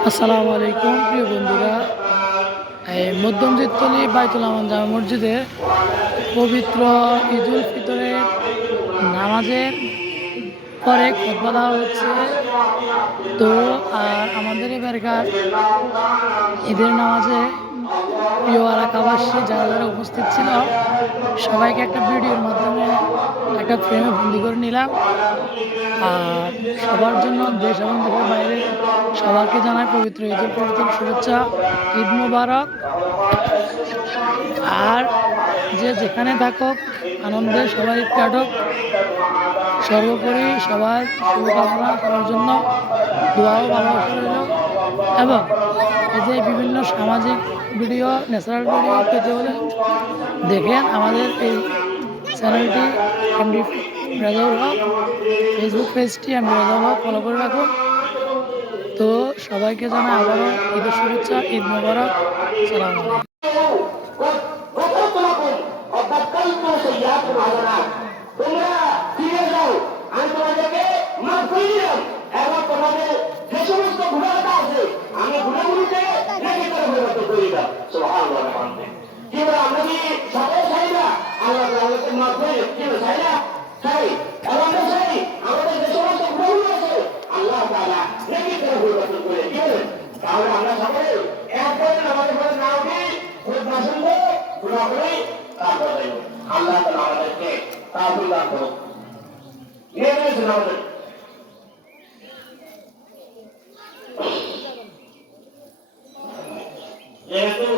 আসসালামু আলাইকুম, প্রিয় বন্ধুরা। এই মধ্যমজিৎতলি বাইতুল আমান জামা মসজিদে পবিত্র ঈদুল ফিতরের নামাজের পরে খোদবা দেওয়া হচ্ছে। তো, আর আমাদের এবারকার ঈদের নামাজে প্রিয় এলাকাবাসী যারা যারা উপস্থিত ছিল, সবাইকে একটা ভিডিওর মাধ্যমে একটা ফ্রেমে বন্দি করে নিলাম। আর সবার জন্য দেশ এবং দেশের বাইরে সবাইকে জানাই পবিত্র ঈদের পবিত্র শুভেচ্ছা, ঈদ মুবারক। আর যে যেখানে থাকুক, আনন্দে সবাই ঈদ কাটুক। সর্বোপরি সবাই শুভকামনা করার জন্য, দোয়াও ভালোবাসা রইল। এবং এই যে বিভিন্ন সামাজিক ভিডিও, ন্যাচারাল ভিডিও পেতে হলে দেখেন আমাদের এই চ্যানেলটি এমডি ব্রাদার হক ফেসবুক পেজটি এমডি ব্রাদার হক ফলো করে রাখুন তো সবাইকে জানা আবারও ঈদের শুভেচ্ছা, ঈদ মোবারক। সালাম আমি ঘুরে ঘুরে কিন্তু আমরা কি সবাই চাই না? আমাদেরকে মাফ করে কিন্তু চাই না? চাই। আমরা চাই আমাদের যে সমস্ত গুণাগুলি আছে, আল্লাহ তাআলা রেখে করে পরিবর্তন করে কি তাহলে আমরা সবাই একবারে আমাদের পরে না উঠি খুব পছন্দ গুণা করি তারপরে আল্লাহ তাআলা আমাদেরকে তাবুল দান করুন নিয়ে আমাদের যেহেতু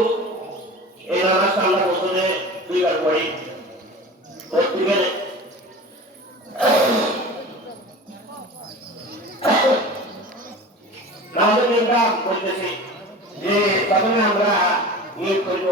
এই নামাজটা আমরা বছরে দুইবার পড়ি প্রত্যেকের নামাজের নিয়মটা বলতেছি যে তখন আমরা নিয়োগ করব।